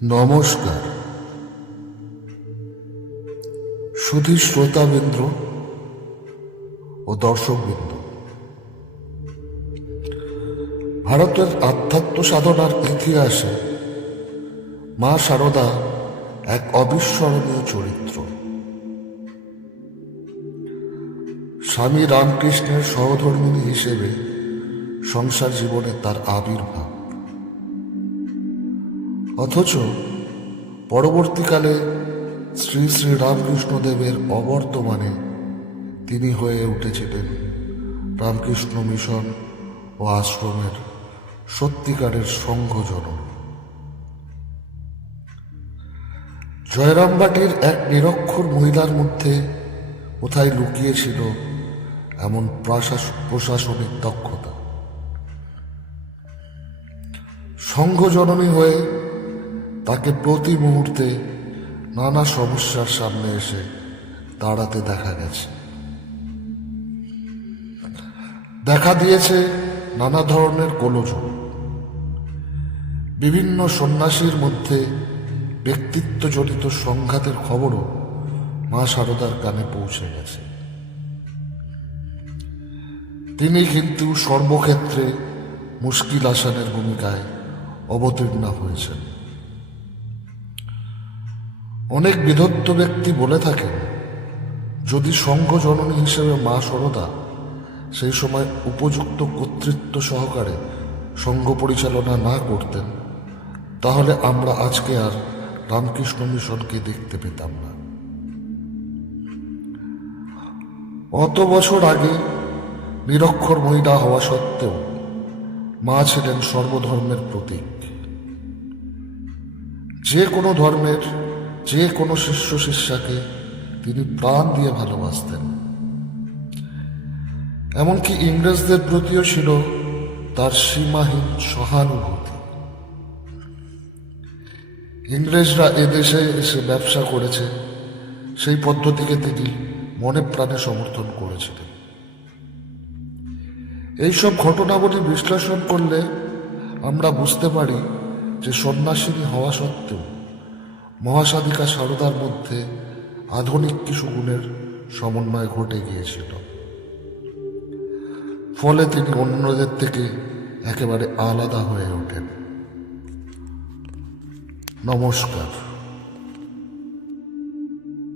নমস্কার সুধী শ্রোতাবৃন্দ ও দর্শকবৃন্দ। ভারতের আধ্যাত্ম সাধনার ইতিহাসে মা শারদা এক অবিস্মরণীয় চরিত্র। স্বামী রামকৃষ্ণের সহধর্মিণী হিসেবে সংসার জীবনে তার আবির্ভাব, অথচ পরবর্তীকালে শ্রী শ্রী রামকৃষ্ণদেবের অবর্তমানে তিনি হয়ে উঠেছিলেন রামকৃষ্ণ মিশন ও আশ্রমের সত্যিকারের সংঘজনক। জয়রামবাটির এক নিরক্ষর মহিলার মধ্যে কোথায় লুকিয়েছিল এমন প্রশাসনিক দক্ষতা। সংঘজননী হয়ে তাকে প্রতি মুহূর্তে নানা সমস্যার সামনে এসে দাঁড়াতে দেখা দিয়েছে নানা ধরনের গোলযোগ। বিভিন্ন সন্ন্যাসীর মধ্যে ব্যক্তিত্বজনিত সংঘাতের খবরও মা শারদার কানে পৌঁছে গেছে। তিনি কিন্তু সর্বক্ষেত্রে মুশকিল আসানের ভূমিকায় অবতীর্ণ হয়েছেন। অনেক বিদগ্ধ ব্যক্তি বলে থাকেন, যদি সংঘজননী হিসেবে মা শারদা সেই সময় উপযুক্ত কর্তৃত্ব সহকারে সংঘ পরিচালনা না করতেন, তাহলে আমরা আজকে আর রামকৃষ্ণ মিশনকে দেখতে পেতাম না। অত বছর আগে নিরক্ষর মহিলা হওয়া সত্ত্বেও মা ছিলেন সর্বধর্মের প্রতীক। যে কোনো ধর্মের যে কোনো শিষ্য শিষ্যাকে তিনি প্রাণ দিয়ে ভালোবাসতেন। এমনকি ইংরেজদের প্রতিও ছিল তার সীমাহীন সহানুভূতি। ইংরেজরা এদেশে এসে ব্যবসা করেছে, সেই পদ্ধতিকে তিনি মনে প্রাণে সমর্থন করেছিলেন। এইসব ঘটনাবলী বিশ্লেষণ করলে আমরা বুঝতে পারি যে সন্ন্যাসিনী হওয়া সত্ত্বেও মহাসাধিকা শারদার মধ্যে আধুনিক কিছু গুণের সমন্বয় ঘটে গিয়েছিল। ফলে তিনি অন্যদের থেকে একেবারে আলাদা হয়ে ওঠেন। নমস্কার।